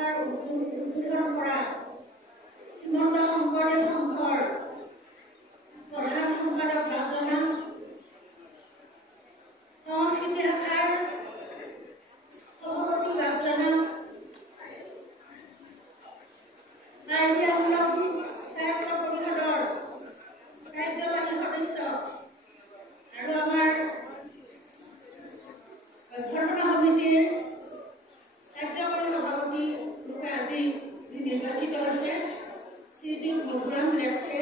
শাখাৰ উদ্বোধন কৰা শ্ৰীমন্ত শংকৰদেৱ সংঘৰ প্ৰধান সম্পাদক ভাগজনক, সংস্কৃতি শাখাৰ সভাপতি ভাগজনক, কাৰ্বিআংলং সাহিত্য পৰিষদৰ কাৰ্যবাহী সদস্য আৰু আমাৰ অভ্যৰ্থনা সমিতিৰ কাৰ্যবাহী সভাপতি ৰূপে আজি নিৰ্বাচিত হৈছে শ্ৰীযুত মধুৰাম লেপকে।